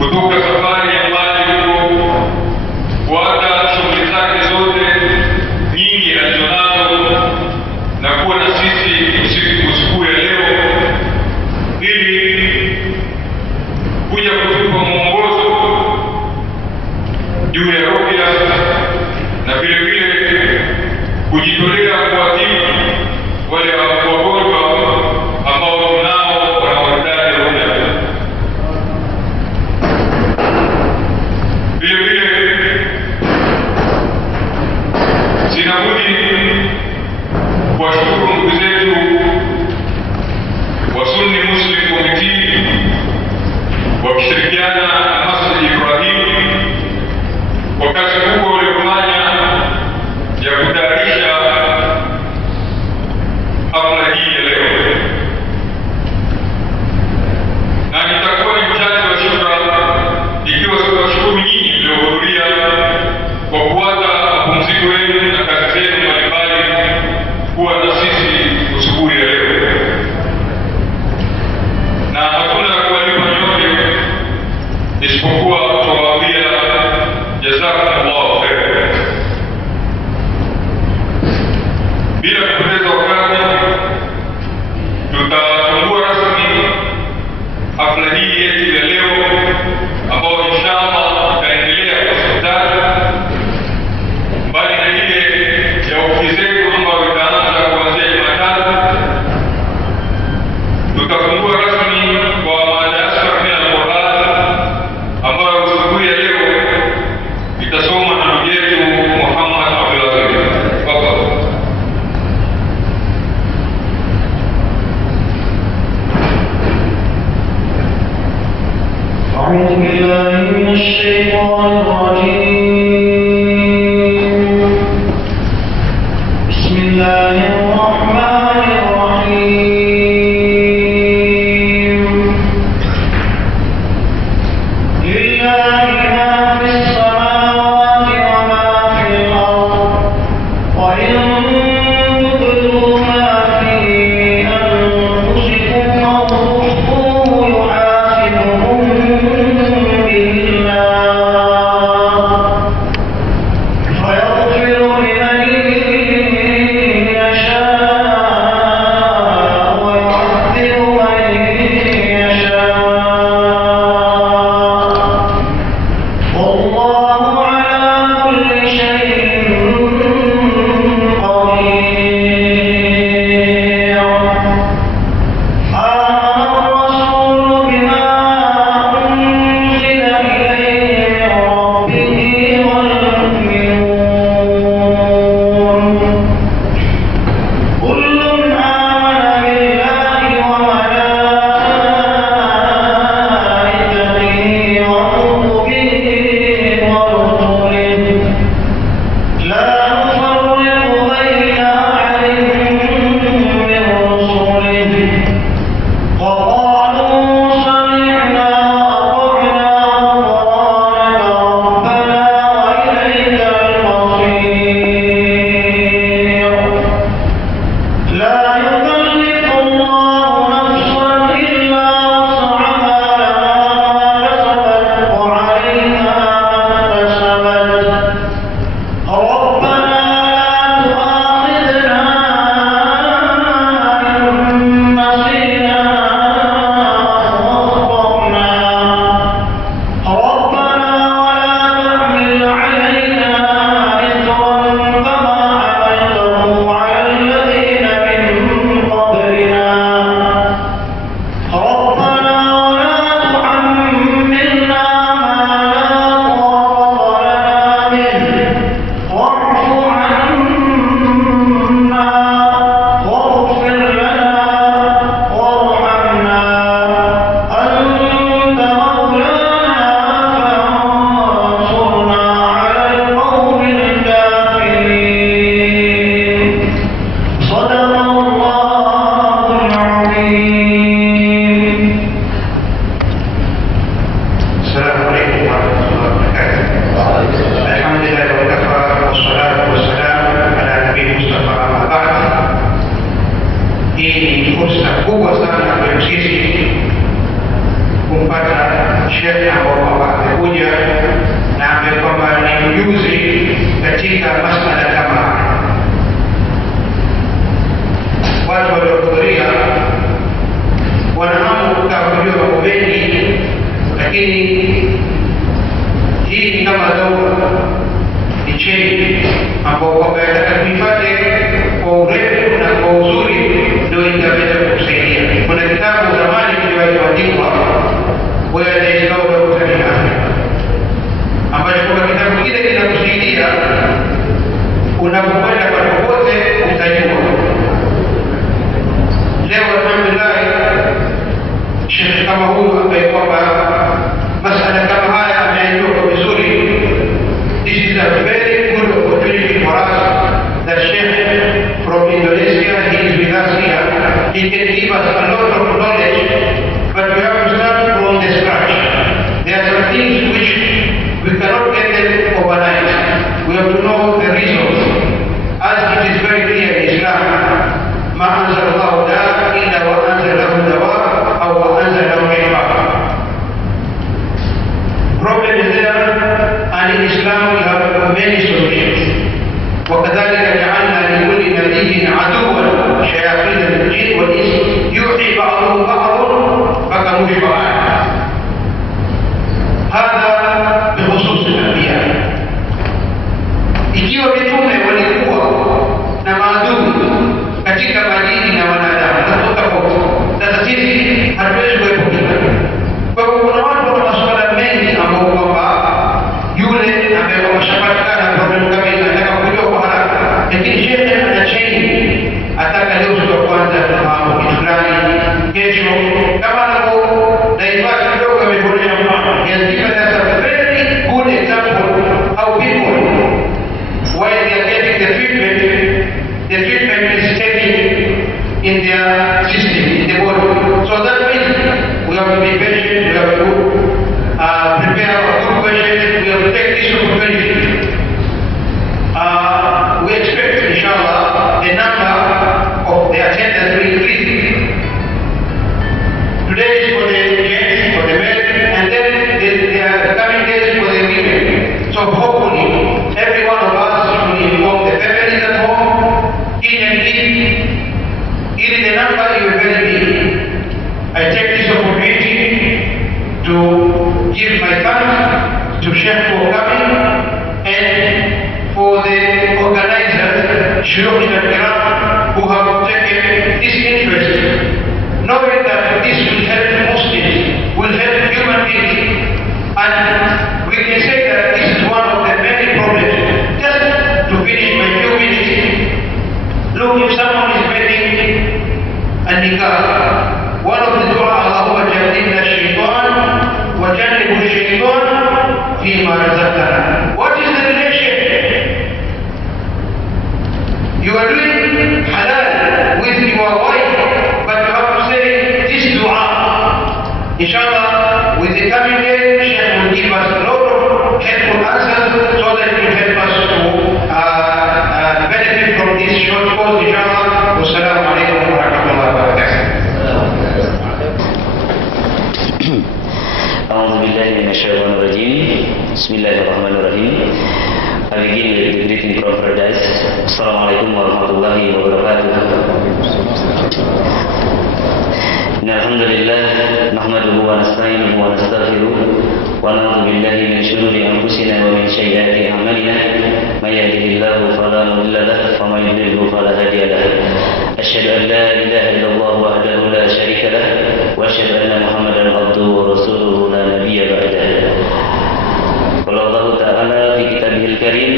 kutoka safari ya mbali huko, kuacha shughuli zake zote nyingi alizonazo na kuwa na sisi usiku ya leo ili kuja kutupa mwongozo juu ya ruqya na vile vile kujitolea kuwatibu wale wagonjwa ambao tunao wanaohitaji ruqya. Vile vile sina budi kuwashukuru ndugu zetu wa Sunni Muslim Committee wakishirikiana na Masjid Ibrahim kwa kazi kubwa waliofanya ya kutayarisha hafla hii ya leo, na nitakuwa ni mchache wa shukrani ikiwa sitawashukuru nyinyi mliohudhuria kwa kuacha mapumziko yenu na kazi zenu mbalimbali kuwa na sisi usiku ya leo, na hakuna kuwalipa nyote isipokuwa kuwaambia jazakumullahu khairan. Bila kupoteza wakati, tutafungua rasmi hafla hii yetu ya leo ambayo inshallah itaendelea kwa siku tatu, mbali na ile ya ofisi zetu ambayo itaanza kuanzia Jumatatu. Tutafungua rasmi kwa madarasa ya Qur'an ambayo siku ya leo itasoma na ndugu yetu Muhammad Abdul Aziz. أعوذ بالله من الشيطان الرجيم. بسم الله الرحمن الرحيم. لله ما في السماوات وما في الأرض وإن تبدوا ما في أنفسكم أو تخفوه يحاسبكم به الله and in Islam we have many solutions. وكذلك جعلنا لكل نبي عدوا شياطين الجن والإنس يوحي بعضهم بعضا فكانوا شرعاء. هذا بخصوص الأنبياء. Ikiwa mitume walikuwa na maadui katika majini na wanadamu tofauti, sasa sisi hatuwezi kuepuka. Kwa hivyo kuna watu wana masuala mengi ambao kwamba yule ambaye wameshapatikana problem kama hii anataka kujua kwa haraka, lakini shehe ana change, ataka leo siku ya kwanza tunafahamu kitu fulani, kesho kama anapo naifasi kidogo ameboresha mfano. He has given us a very good example how people, while they are getting the treatment is taking in their system, in the body. So that means we have to be patient, we have to prepare our good questions, we have to take this opportunity. We expect, inshallah, the number of the attendance will increase. Today is for the gents, for the men, and then the coming days for the women. So hopefully, every one of us will inform the families at home, eat and eat. If the number is very big, I take this opportunity to give my thanks to Sheikh for coming and for the organizers, Shuyukh al-Kiram, who have taken this interest, knowing that this will help Muslims, will help human beings, and we can say that this is one of the many problems. Just to finish my few minutes, look, if someone is making a nikah, one of the dua, Allahumma jannibna shaytan wa jannibu shaytan fima razaqtana. What is the relation? You are doing halal with your wife, but you have to say this dua. Inshallah, with the coming day, Sheikh will give us a lot of helpful answers so that it will help us to benefit from this short course, inshallah. Wassalamu alaikum wa rahmatullahi wa barakatuh. A'udzubillahi minasyaitonirrajim. Bismillahirrahmanirrahim. I begin with the greeting from paradise. Assalamualaikum warahmatullahi wabarakatuh. Alhamdulillah, nahmaduhu wa nasta'inuhu wa nastaghfiruh wa na'udzu billahi min shururi anfusina wa min sayyiati a'malina. May yahdihillahu fala mudilla lahu wa may yudlilhu fala hadiya lahu. Asyhadu an la ilaha illallah wahdahu la syarika lahu wa asyhadu anna Muhammadan abduhu wa rasuluhu la nabiyya ba'dahu. Qala Allah Ta'ala fi kitabihil karim,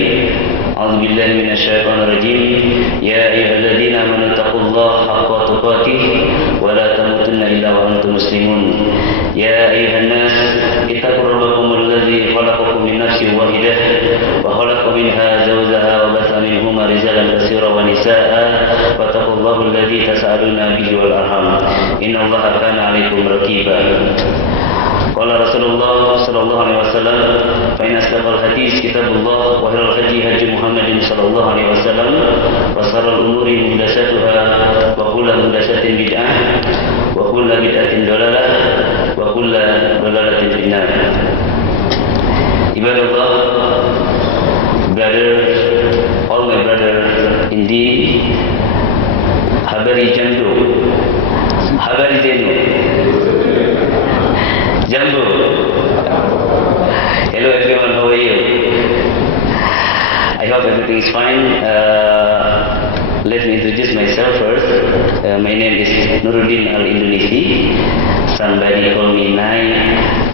a'udzu billahi minasyaitonir rajim, ya ayyuhalladzina amanu taqullaha haqqa tuqatih wa la tamutunna illa wa antum muslimun. Ya ayyuhan nas ittaqu rabbakumul ladzi khalaqakum min nafsin wahidah wa khalaqa minha zawjaha wa batha minhuma rijalan katsiran wa nisaa'a wattaqullaha alladzi tasaaluna bihi wal arham innallaha kana 'alaykum raqiba. Qala Rasulullah sallallahu alaihi wasallam, fa inna asdaqal hadits kitabullah wa khairul hadi hadi Muhammadin sallallahu alaihi wasallam wa sharral umuri muhdatsatuha wa kullu muhdatsatin bid'ah wa kullu bid'atin dhalalah wa kullu dhalalatin finnar. Ibadallah, brother, all my brother indeed, habari jambo, habari zenu. Jambo. Hello everyone, how are you? I hope everything is fine. Let me introduce myself first. My name is Nuruddin Al-Indonesi. Somebody call me Nai.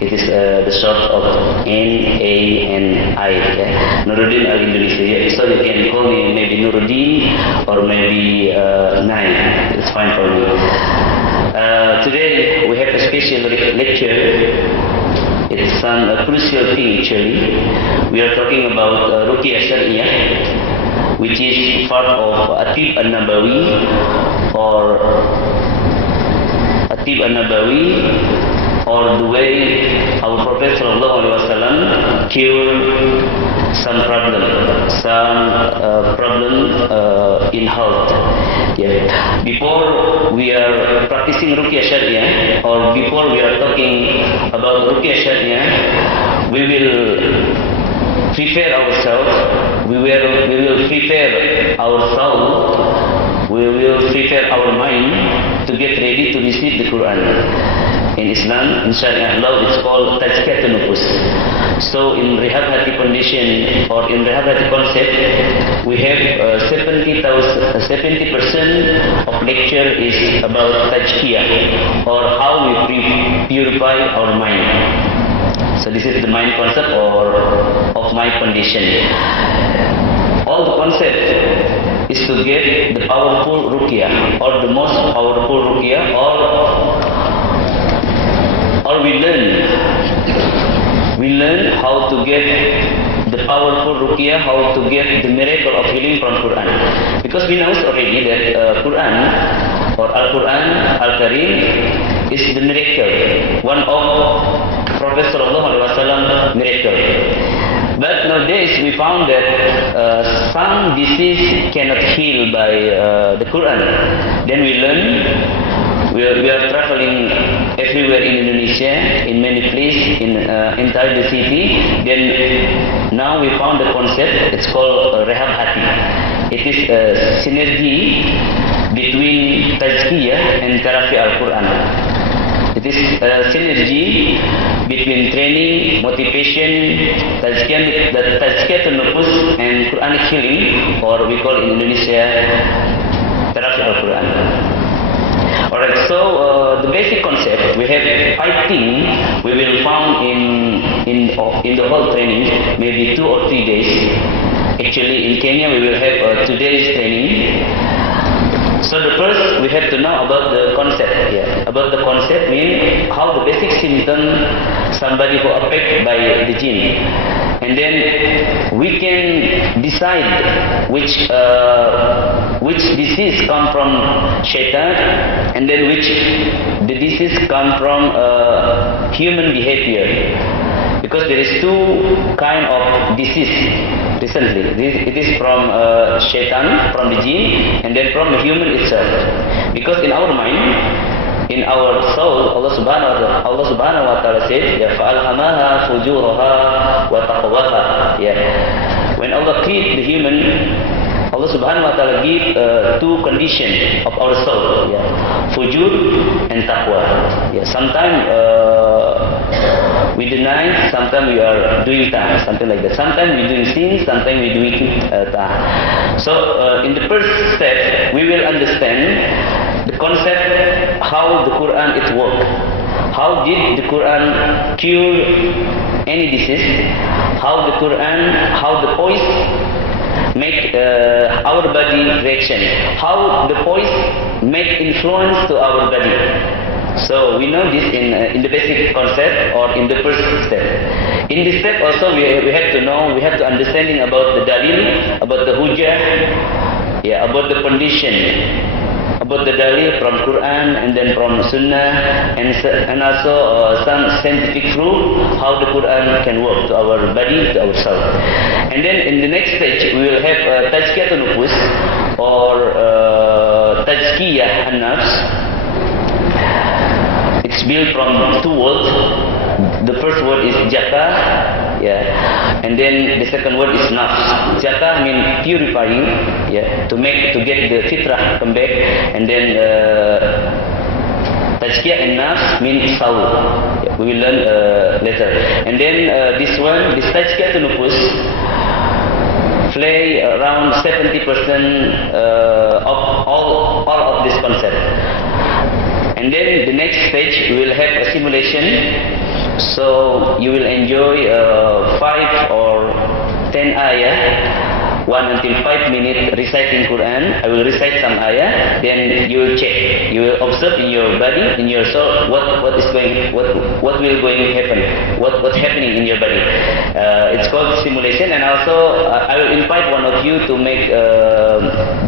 It is the short of N-A-N-I. Okay? Nuruddin Al-Indonesi. So you can call me maybe Nuruddin or maybe Nai. It's fine for me. Today we have a special lecture. It's a crucial thing actually. We are talking about Ruqyah Syariah, which is part of Atib An-Nabawi or Atib An-Nabawi, or the way our Prophet ﷺ cured some problem in health. Yeah. Before we are practicing Ruqyah Syariah, or before we are talking about Ruqyah Syariah, we will prepare ourselves, we will prepare our soul, we will prepare our mind to get ready to receive the Quran. In Islam, in Sharia law, it's called Tazkiyatun Nufus. So in Rehab Hati condition or in Rehab Hati concept, we have 70% of lecture is about Tazkiyah, or how we purify our mind. So this is the mind concept or of mind condition. All the concept is to get the powerful ruqyah, or the most powerful ruqyah, or we learn how to get the powerful ruqyah, how to get the miracle of healing from Quran. Because we know already that Quran or Al-Quran, Al-Karim is the miracle, one of Prophet Sallallahu Alaihi Wasallam miracle. But nowadays we found that some disease cannot heal by the Quran. Then we learn. We are traveling everywhere in Indonesia, in many places, in entire the city. Then now we found the concept. It's called Rehab Hati. It is a synergy between Tazkiyah and therapy Al-Quran. It is a synergy between training, motivation, Tazkiyatun Nufus and Quranic healing, or we call in Indonesia therapy Al-Quran. Alright, so the basic concept, we have 5 things we will found in the whole training, maybe 2 or 3 days. Actually in Kenya we will have 2 days training. So the first, we have to know about the concept. About the concept means how the basic symptom somebody who affected by the jinn. And then we can decide which disease come from shaitan, and then which the disease come from human behavior. Because there is 2 kind of disease recently. It is from shaitan, from the jinn, and then from the human itself. Because in our mind, in our soul, Allah Subhanahu wa Taala said, "Ya fa'alhamaha fujuraha wa taqwaha." When Allah created the human, Allah Subhanahu wa Taala give 2 conditions of our soul, fujur and taqwa. Sometimes we deny, sometimes we are doing ta'ah, something like that. Sometimes we doing sin, sometimes we doing ta'ah. So in the first step, we will understand the concept how the Quran it work. How did the Quran cure any disease? How the poise make our body reaction? How the poise make influence to our body? So we know this in the basic concept or in the first step. In this step also we have to know, we have to understanding about the dalil, about the hujjah, about the condition, about the dalil from Quran and then from Sunnah, and also some scientific proof how the Quran can work to our body, to our soul. And then in the next stage we will have Tazkiyatun Nufus or Tazkiyah an-Nafs. It's built from 2 words. The first word is Jaka, and then the second word is Nafs. Jaka means purifying, to get the fitrah come back, and then Tazkiyah and Nafs means soul. We will learn later. And then this Tazkiyatun Nufus play around 70% of all of this concept. And then the next stage we will have a simulation. So you will enjoy 5 or 10 ayah, 1 until 5 minutes reciting Quran. I will recite some ayah, then you will check. You will observe in your body, in your soul, what will going to happen, what's happening in your body. It's called simulation. And also I will invite one of you to make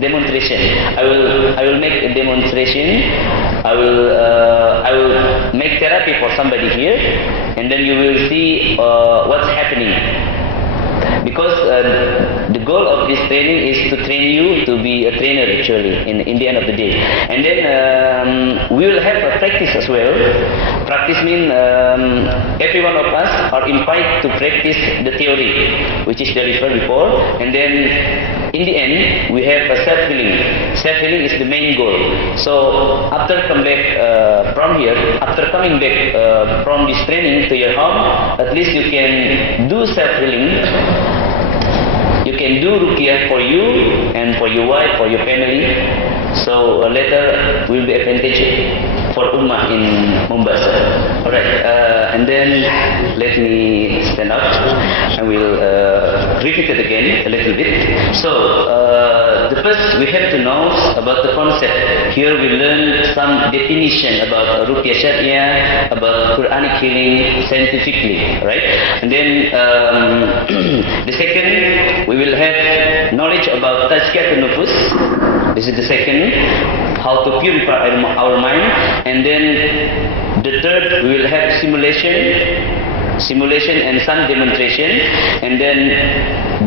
demonstration. I will make a demonstration. I will make therapy for somebody here, and then you will see what's happening. Because the goal of this training is to train you to be a trainer actually in the end of the day. And then we will have a practice as well. Practice means every one of us are invited to practice the theory, which is delivered before, and then in the end we have a self-healing. Self-healing is the main goal. So after come back from here, after coming back from this training to your home, at least you can do self-healing. You can do ruqyah for you and for your wife, for your family. So later will be advantage for Ummah in Mombasa. Alright, and then let me stand up and we'll repeat it again a little bit. So the first we have to know about the concept. Here we learn some definition about Ruqyah Syariah, about Quranic healing scientifically, right? And then the second we will have knowledge about Tazkiyatun Nufus. This is the second, how to purify our mind. And then the third, we will have simulation and some demonstration. And then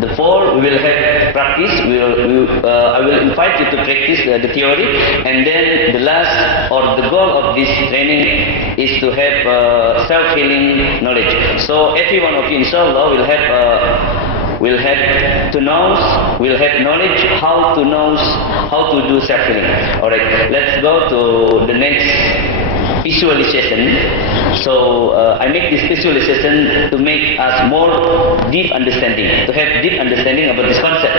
the fourth, we will have practice. I will invite you to practice the theory. And then the last, or the goal of this training is to have self-healing knowledge. So every one of you, inshallah, will have to know, will have knowledge how to do self-healing. Alright, let's go to the next visualization. So I make this visualization to make us more deep understanding, to have deep understanding about this concept.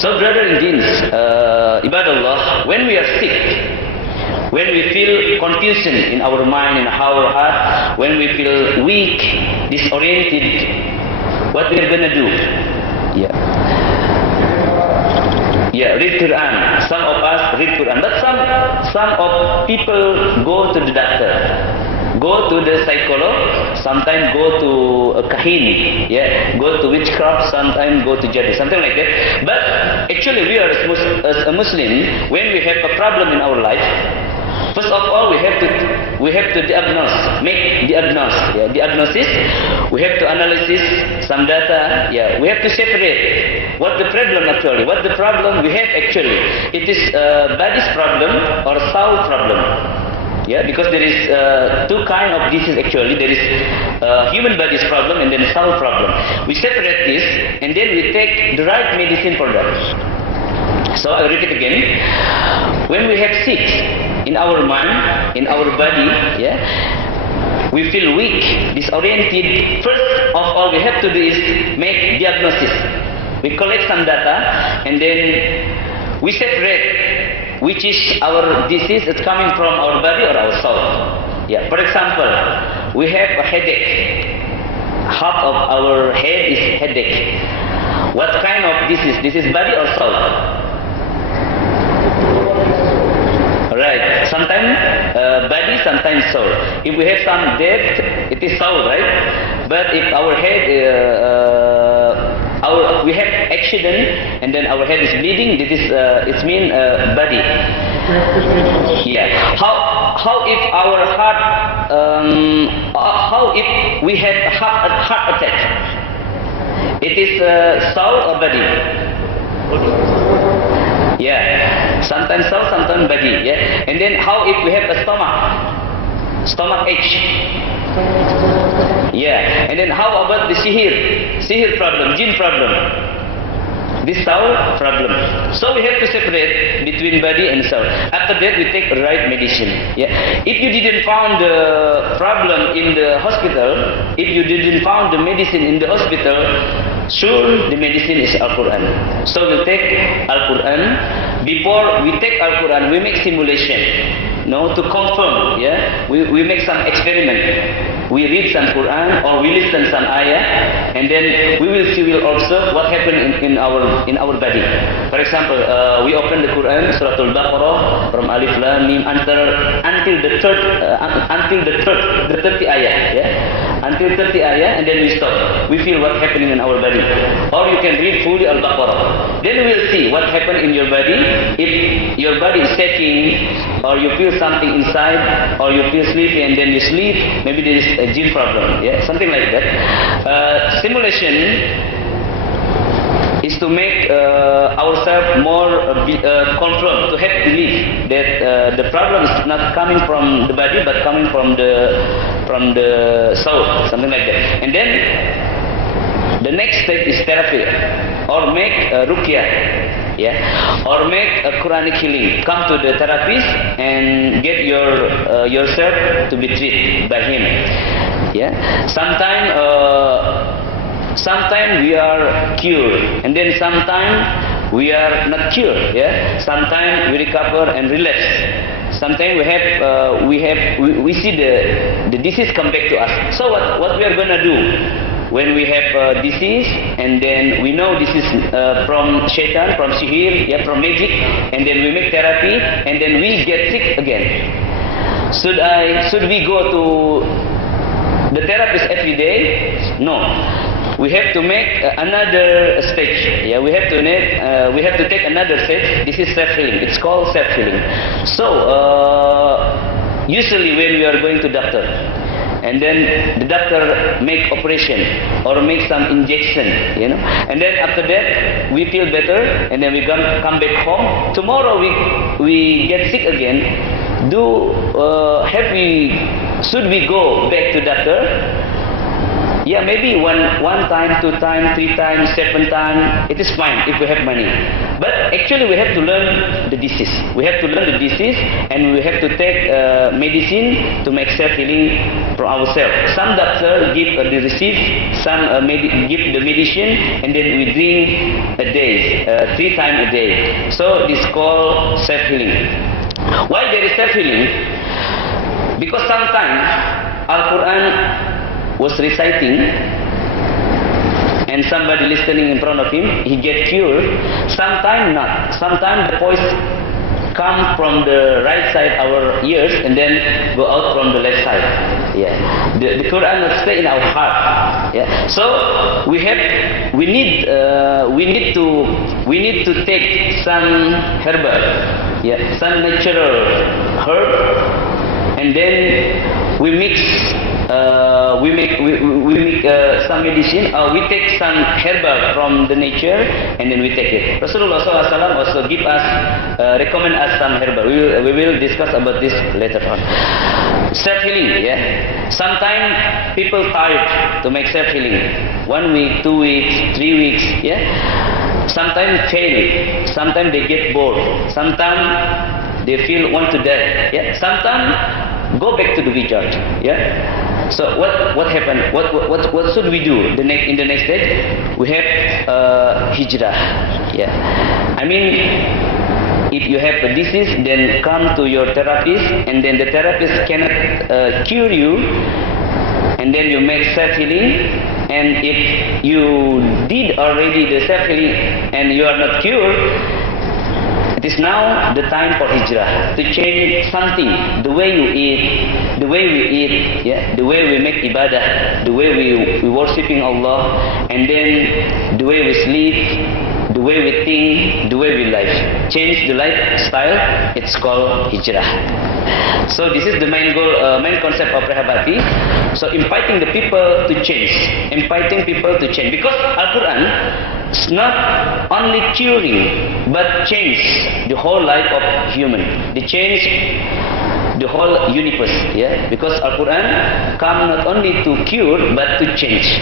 So brother and deans, Ibadallah, when we are sick, when we feel confusion in our mind and our heart, when we feel weak, disoriented, what we are gonna do? Read Quran. Some of us read Quran, but some of people go to the doctor, go to the psychologist, sometimes go to a kahin, go to witchcraft, sometimes go to jadi, something like that. But actually, we are as a Muslim, when we have a problem in our life, first of all, we have to diagnose, make diagnosis. We have to analyze some data. We have to separate what the problem actually. What the problem we have actually. It is body's problem or soul problem. Because there is two kind of disease actually. There is human body's problem and then soul problem. We separate this and then we take the right medicine for that. So I repeat again. When we have sick in our mind, in our body, we feel weak, disoriented. First of all, we have to do is make diagnosis. We collect some data and then we separate which is our disease is coming from our body or our soul. For example, we have a headache. Half of our head is headache. What kind of disease? This is body or soul? Right. Sometimes body, sometimes soul. If we have some death, it is soul, right? But if our head, we have accident and then our head is bleeding, it means body. How if our heart? How if we have a heart attack? It is soul or body? Sometimes soul, sometimes body. And then how if we have a stomach ache? And then how about the sihir problem, jinn problem? This soul problem. So we have to separate between body and soul. After that we take the right medicine. If you didn't find the problem in the hospital, if you didn't find the medicine in the hospital, sure the medicine is Al-Quran. So we take Al-Quran. Before we take Al-Quran, we make simulation. To confirm, we make some experiment. We read some Quran or we listen some ayah, and then we will observe what happened in our body. For example, we open the Quran, Surah Al-Baqarah, from Alif Lam Mim until the 30th ayah, until 30 ayah, and then we stop. We feel what happening in our body. Or you can read fully Al-Baqarah. Then we will see what happened in your body. If your body is shaking, or you feel something inside, or you feel sleepy and then you sleep, maybe there is a jinn problem, something like that. Simulation is to make ourselves more confirmed, to have belief that the problem is not coming from the body but coming from the soul, something like that. And then the next step is therapy, or make ruqyah, yeah, or make a Quranic healing. Come to the therapist and get yourself to be treated by him. Yeah, sometimes we are cured, and then sometimes we are not cured. Yeah, sometimes we recover and relapse. Sometimes we see the disease come back to us. So what we are gonna do when we have disease, and then we know this is from shaitan, from sihir, yeah, from magic, and then we make therapy, and then we get sick again? Should we go to the therapist every day? No. We have to make another stage. Yeah, we have to take another stage. This is self-healing. It's called self-healing. So usually when we are going to doctor, and then the doctor make operation or make some injection, you know, and then after that we feel better, and then we come back home. Tomorrow we get sick again. Should we go back to doctor? Yeah, maybe one time, 2 times, 3 times, 7 times, it is fine if we have money. But actually we have to learn the disease. We have to learn the disease, and we have to take medicine to make self-healing for ourselves. Some doctors give the receipt, some give the medicine, and then we drink a day, 3 times a day. So this is called self-healing. Why there is self-healing? Because sometimes Al-Quran was reciting, and somebody listening in front of him, he get cured. Sometimes not. Sometimes the voice come from the right side our ears and then go out from the left side. Yeah, the Quran will stay in our heart. Yeah, so we need to take some herbal, yeah, some natural herb, and then we mix. We make some medicine, we take some herbal from the nature, and then we take it. Rasulullah SAW also recommend us some herbal. We will discuss about this later on. Self-healing, yeah. Sometimes people tired to make self-healing. 1 week, 2 weeks, 3 weeks, yeah. Sometimes fail. Sometimes they get bored. Sometimes they want to die. Yeah. Sometimes go back to the wizard. Yeah. So what happened? What should we do in the next stage? We have hijrah. Yeah. I mean, if you have a disease, then come to your therapist, and then the therapist cannot cure you, and then you make self-healing. And if you did already the self-healing and you are not cured, it is now the time for hijrah, to change something, the way you eat, the way we eat, yeah, the way we make ibadah, the way we worshipping Allah, and then the way we sleep, the way we think, the way we live. Change the lifestyle, it's called hijrah. So this is the main goal, main concept of Rehabati. So inviting the people to change, because Al-Quran is not only curing, but change the whole life of human. They change the whole universe, yeah. Because Al-Quran come not only to cure, but to change.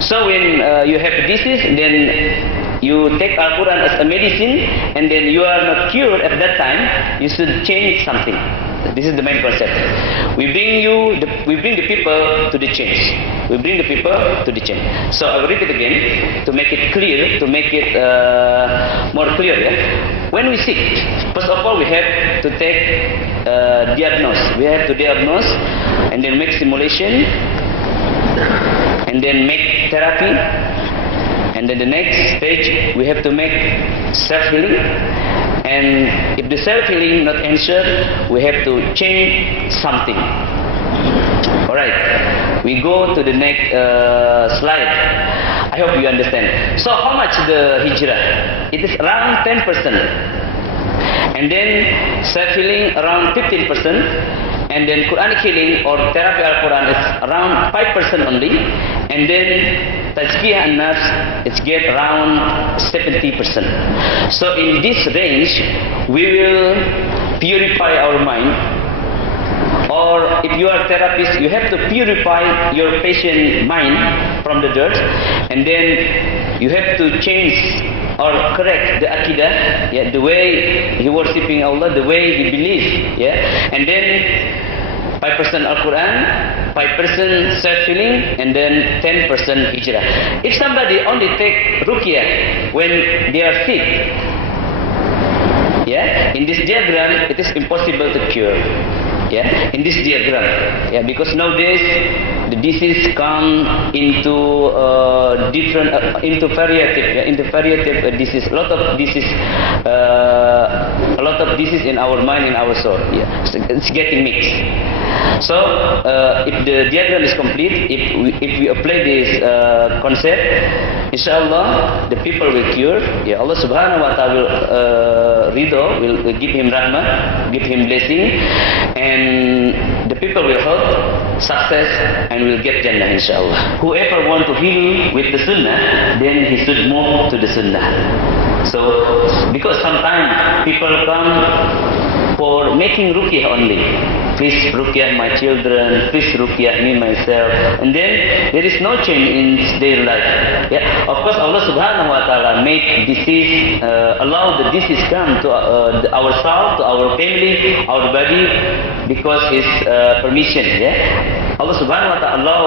So when you have a disease, then you take Al-Quran as a medicine, and then you are not cured at that time, you should change something. This is the main concept. We bring the people to the change. We bring the people to the change. So I will read it again to make it clear, to make it more clear. Yeah? When we sick, first of all we have to take diagnose. We have to diagnose, and then make simulation, and then make therapy, and then the next stage we have to make self-healing. And if the self-healing not answered, we have to change something. Alright, we go to the next slide. I hope you understand. So how much the hijrah? It is around 10%. And then self-healing around 15%. And then Quranic healing or therapy Al-Quran is around 5% only. And then tazkiyah and nafs, it's get around 70%. So in this range, we will purify our mind. Or if you are a therapist, you have to purify your patient mind from the dirt, and then you have to change or correct the akidah, yeah, the way he worshipping Allah, the way he believes, yeah, and then 5% Al-Quran, 5% self-healing, and then 10% hijrah. If somebody only take ruqyah when they are sick, yeah, in this diagram it is impossible to cure. Yeah, in this diagram, yeah, because nowadays the disease come into different, into variative disease. A lot of disease in our mind, in our soul. Yeah, it's getting mixed. So if the diagram is complete, if we apply this concept, inshallah the people will cure. Yeah, Allah Subhanahu wa Taala will ridho, will give him rahmah, give him blessing, and the people will have success and will get Jannah, inshallah. Whoever want to heal with the Sunnah, then he should move to the Sunnah. So because sometimes people come for making ruqyah only. Please ruqyah my children, please ruqyah me myself, and then there is no change in their life. Yeah, of course Allah Subhanahu wa Taala make disease, allow the disease come to our soul, to our family, our body, because His permission. Yeah, Allah Subhanahu wa Taala allow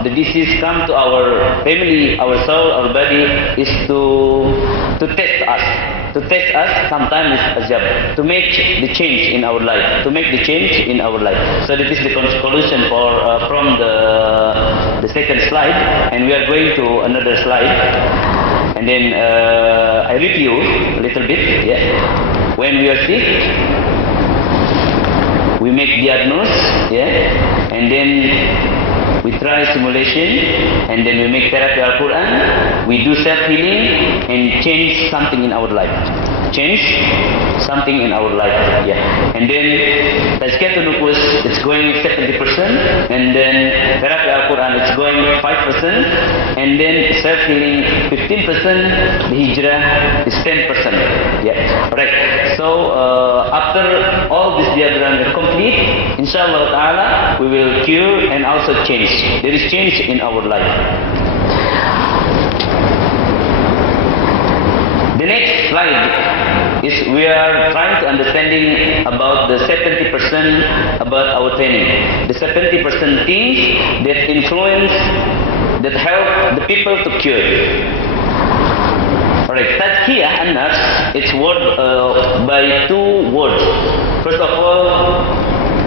the disease come to our family, our soul, our body, is to test us. To test us, sometimes is azab, to make the change in our life, to make the change in our life. So this is the conclusion from the second slide, and we are going to another slide, and then I review a little bit. Yeah, when we are sick, we make diagnosis, yeah, and then we try simulation, and then we make therapy Al-Quran, we do self-healing, and change something in our life. Change something in our life, yeah. And then Tazkiyatun Nufus, it's going 70%, and then therapy Al-Quran, it's going 5%, and then self-healing 15%, the hijrah is 10%, yeah. Alright, so after all this diagram is complete, inshallah ta'ala, we will cure and also change. There is change in our life. The next slide is we are trying to understanding about the 70% about our training. The 70% things that influence, that help the people to cure. Alright, Tazkiyah and nafs, it's word by two words. First of all,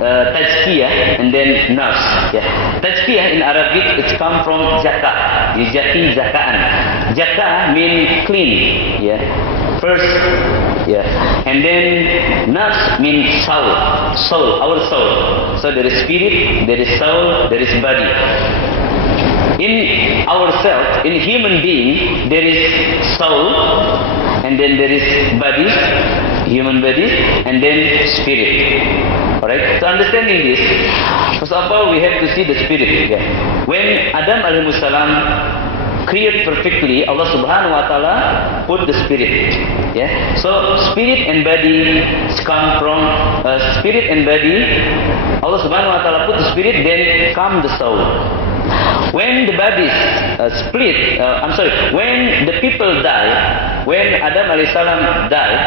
Tazkiyah and then nafs. Yeah. Tazkiyah in Arabic, it's come from zakah. Yuzaki zakaan. Zakah means clean. Yeah. First, yeah. And then nafs means soul. Soul, our soul. So there is spirit, there is soul, there is body. In ourselves, in human being, there is soul, and then there is body, human body, and then spirit. Alright, so understanding this, first of all, we have to see the spirit. Yeah. When Adam alaihi salam created perfectly, Allah Subhanahu wa Taala put the spirit. Yeah. So spirit and body come from spirit and body. Allah Subhanahu wa Taala put the spirit, then come the soul. When the bodies split, when the people die, when Adam alaihi salam died,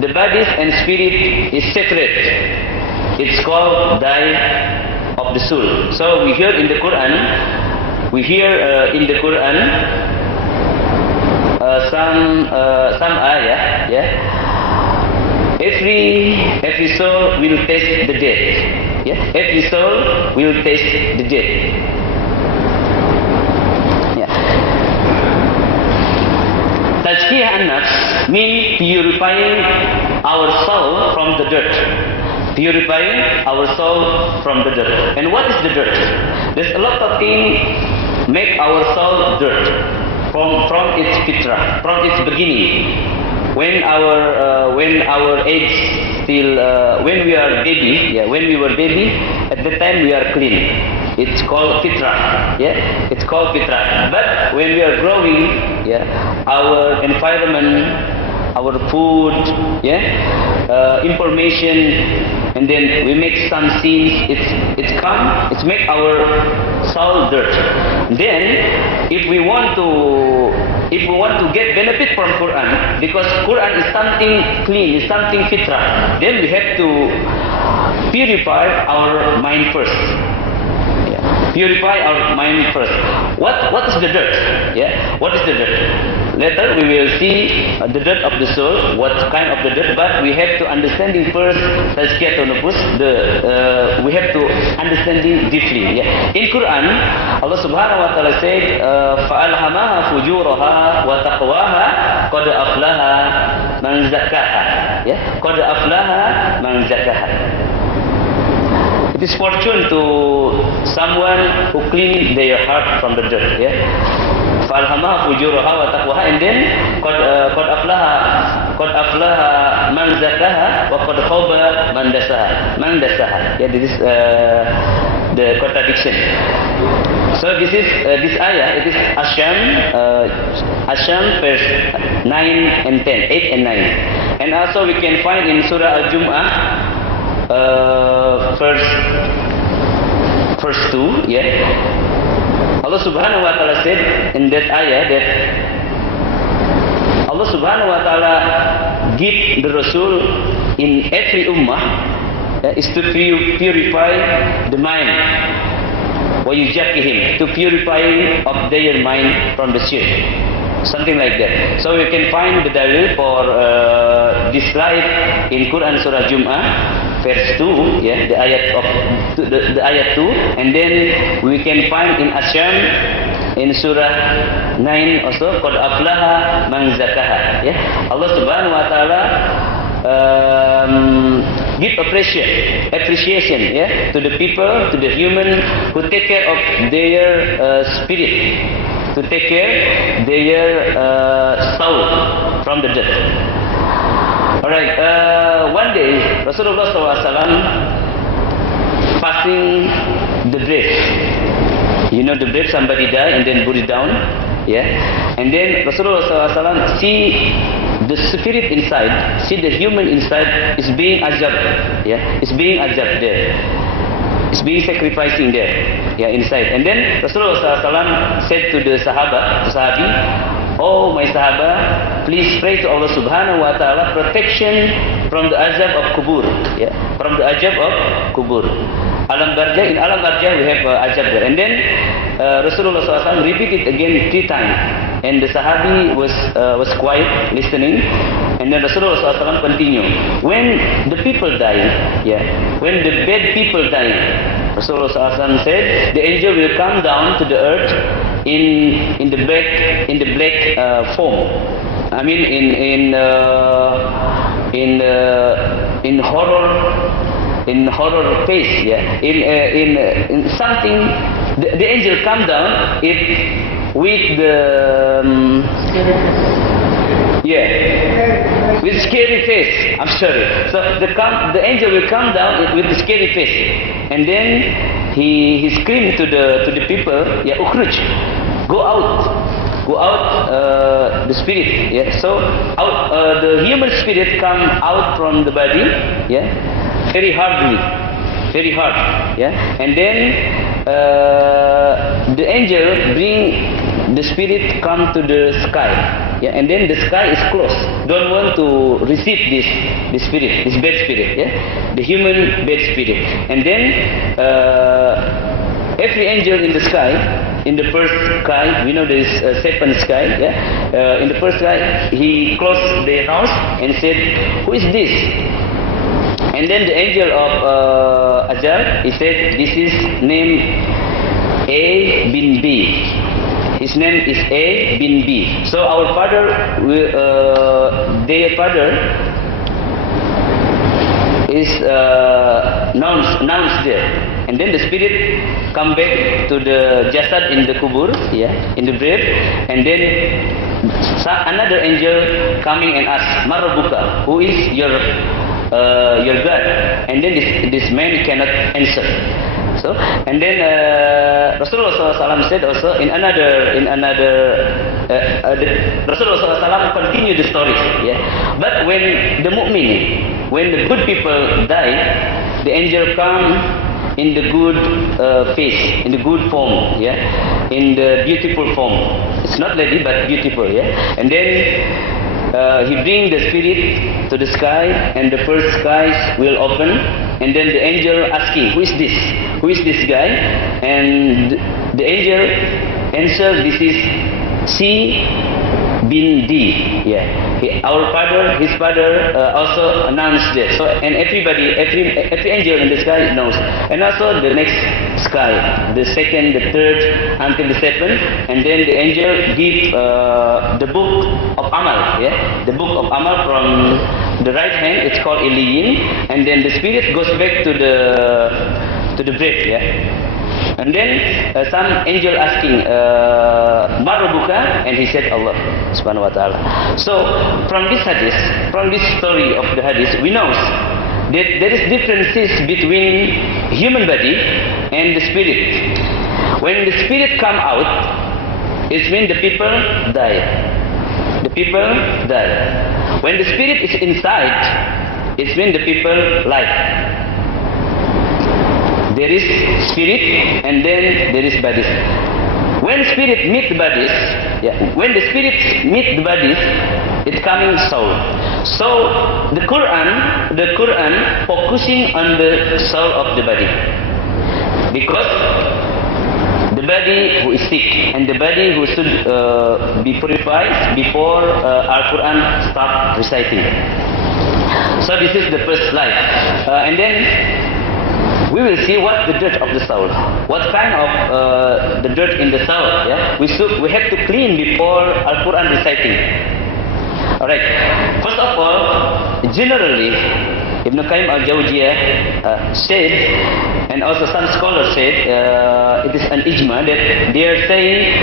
the bodies and spirit is separate. It's called die of the soul. So we hear in the Quran, some ayah, yeah. Every soul will taste the death. Yeah, every soul will taste the death. Tazkiyah and nafs mean purifying our soul from the dirt. Purifying our soul from the dirt. And what is the dirt? There's a lot of things make our soul dirt from its fitrah, from its beginning. When our age still, when we are baby, yeah, when we were baby, at that time we are clean. it's called fitrah. Yeah, it's called fitrah. But when we are growing, yeah, our environment, our food, yeah, information, and then we make some sins. It's make our soul dirt. Then, if we want to get benefit from Quran, because Quran is something clean, is something fitrah, then we have to purify our mind first. Yeah. Purify our mind first. What is the dirt? Yeah. What is the dirt? Later we will see the dirt of the soul, what kind of the dirt, but we have to understanding first tazkiyatun nufus, we have to understanding deeply. Yeah. In Quran, Allah Subhanahu wa taala said, fa'alhamaha fujuraha wa taqwaha qad aflaha man zakkaha. Yeah. Qad aflaha man zakkaha. It is fortune to someone who clean their heart from the dirt. Yeah. Falhamaha fujuraha wa taqwaha, and then qad aflaha man zakaha wa qad khaba man dasaha. Yeah, this is the contradiction. So this is this ayah. It is Asham verse 9 and 10, 8 and 9, and also we can find in Surah Al-Jum'ah verse 2. Yeah. Allah Subhanahu wa taala said in that ayah that Allah Subhanahu wa taala give the Rasul in every ummah is to purify the mind, wa yuzakkihim, to purify of their mind from the shirk, something like that. So we can find the dalil for this slide in Quran Surah Jum'ah verse 2, yeah, the ayat of the ayat 2, and then we can find in Asham in Surah 9 also, qad aflaha man zakaha. Yeah, Allah Subhanahu wa taala give appreciation, yeah, to the people, to the human who take care of their spirit, to take care their soul from the dirt. Alright, one day Rasulullah SAW passing the bread. You know the bread, somebody die and then put it down, yeah. And then Rasulullah SAW see the spirit inside, see the human inside is being azab, yeah. It's being azab there. It's being sacrificing there, yeah, inside. And then Rasulullah SAW said to the Sahabi, oh my Sahaba, please pray to Allah Subhanahu wa taala protection from the azab of kubur, yeah, from the azab of kubur. Alam Barjah, in Alam Barjah we have azab there. And then Rasulullah SAW repeated again 3 times, and the Sahabi was quiet listening. And then Rasulullah SAW continued, when the people die, yeah, when the bad people die, Rasulullah SAW said the angel will come down to the earth in the black form. I mean in horror face. Yeah, in something. The angel come down with the with scary face. I'm sorry. So the angel will come down with the scary face, and then he screamed to the people, yeah, ukhruj, go out, the spirit, yeah. So out, the human spirit come out from the body, yeah, very hard, yeah. And then the angel bring the spirit come to the sky, yeah, and then the sky is closed, don't want to receive this spirit, this bad spirit, yeah, the human bad spirit. And then every angel in the sky, in the first sky, we know there is 7 sky, yeah, in the first sky he closed their nose and said, who is this? And then the angel of Ajal, he said, this is name A bin B. His name is A bin B. So our father, their father is announced there. And then the spirit come back to the jasad in the kubur, yeah, in the grave. And then another angel coming and ask, Marabuka, who is your God? And then this man cannot answer. So, and then Rasulullah SAW said also in another Rasulullah SAW continued the story. Yeah, but when the mu'min, when the good people die, the angel come in the good face, in the good form, yeah, in the beautiful form. It's not lady but beautiful, yeah. And then he bring the spirit to the sky, and the first skies will open, and then the angel asking, who is this? Who is this guy? And the angel answer, this is C bin D. Yeah, our father, his father also announced that. So, and everybody, every angel in the sky knows. And also the next sky, the second, the third, until the seventh. And then the angel give the book of Amal. Yeah, the book of Amal from the right hand. It's called Iliyin. And then the spirit goes back to the breath. Yeah. And then some angel asking, Marabuka, and he said Allah subhanahu wa ta'ala. So from this hadith, from this story of the hadith, we know that there is differences between human body and the spirit. When the spirit come out, it means the people die. The people die. When the spirit is inside, it means the people live. There is spirit and then there is bodies. When spirit meet the bodies, yeah, when the spirit meet the bodies, it coming soul. So the Quran focusing on the soul of the body, because the body who is sick and the body who should be purified before Al-Quran start reciting. So this is the first life, and then we will see what the dirt of the soul, what kind of the dirt in the soul. Yeah, we have to clean before Al-Quran reciting. All right. First of all, generally, Ibn Qayyim al-Jawziyah said, and also some scholars said, it is an ijma that they are saying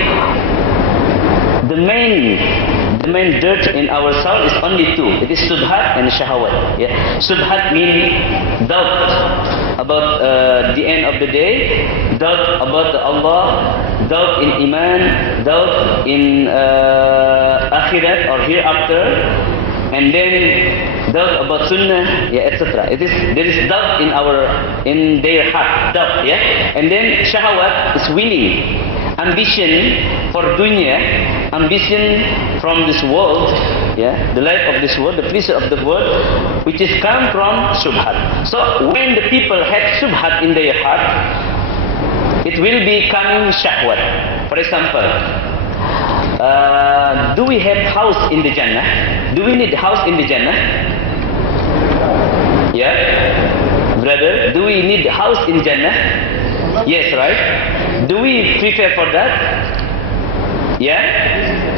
the main dirt in our soul is only two. It is subhat and shahawat. Yeah, subhat means doubt about the end of the day, doubt about Allah, doubt in iman, doubt in akhirat or hereafter, and then doubt about sunnah, yeah, etc. There is doubt in their heart, doubt, yeah. And then shahawat is willing, ambition for dunya, ambition from this world, yeah, the life of this world, the pleasure of the world, which is come from subhat. So when the people have subhat in their heart, it will be coming shahwat. For example, do we have house in the Jannah? Do we need house in the Jannah? Yeah, brother, do we need house in Jannah? Yes, right? Do we prepare for that? Yeah?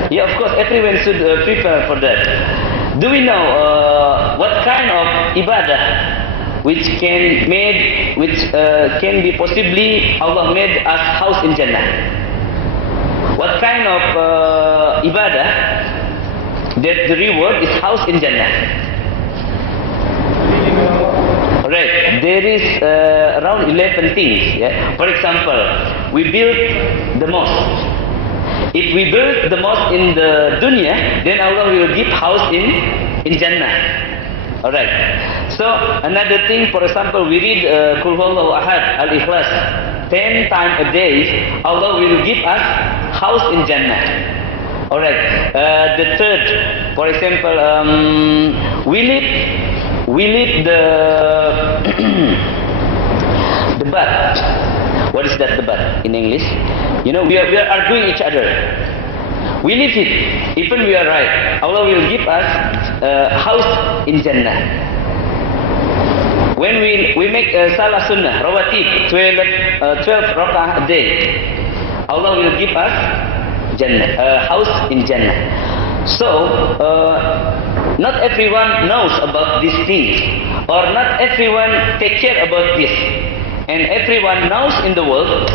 Yeah, of course, everyone should prepare for that. Do we know what kind of ibadah which can be possibly Allah made us house in Jannah? What kind of ibadah that the reward is house in Jannah? Right, there is around 11 things. Yeah? For example, we build the mosque. If we build the mosque in the dunya, then Allah will give house in Jannah. Alright. So another thing, for example, we read Qul Huwallahu Ahad, Al-Ikhlas 10 times a day, Allah will give us house in Jannah. Alright. The third, for example, we leave the bath. What is that, the bath in English? You know, we are arguing each other. We leave it, even we are right. Allah will give us a house in Jannah. When we make Salah Sunnah, Rawatib, 12 rak'ah a day, Allah will give us Jannah, a house in Jannah. So, not everyone knows about these things, or not everyone take care about this. And everyone knows in the world,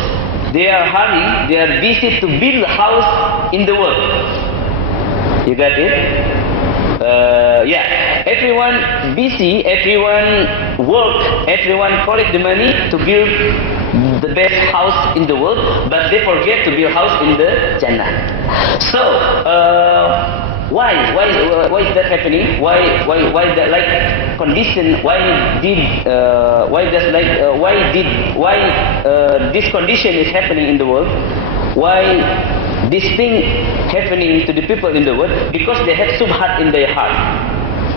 they are hurry, they are busy to build a house in the world. You got it? Yeah, everyone busy, everyone work, everyone collect the money to build the best house in the world, but they forget to build house in the Jannah. So, why is that happening? Why that like condition? Why this condition is happening in the world? Why this thing happening to the people in the world? Because they have subhat in their heart.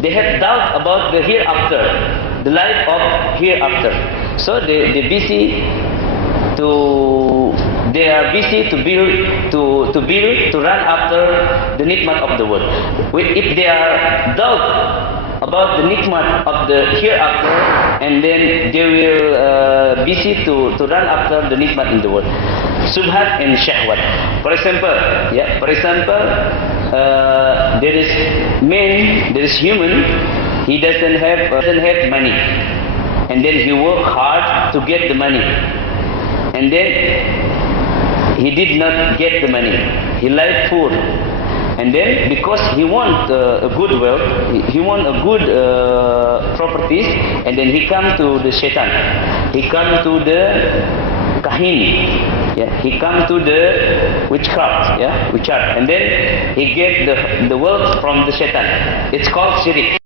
They have doubt about the hereafter, the life of hereafter. So they are busy to run after the nikmat of the world. If they are doubt about the nikmat of the hereafter, and then they will busy to run after the nikmat in the world. Subhat and shahwat. For example, there is man, there is human. He doesn't have money, and then he work hard to get the money, and then he did not get the money. He live poor, and then because he want a good wealth, he want a good properties, and then he come to the shaitan. He come to the kahin. Yeah, he come to the witchcraft, and then he get the wealth from the shaitan. It's called shirk.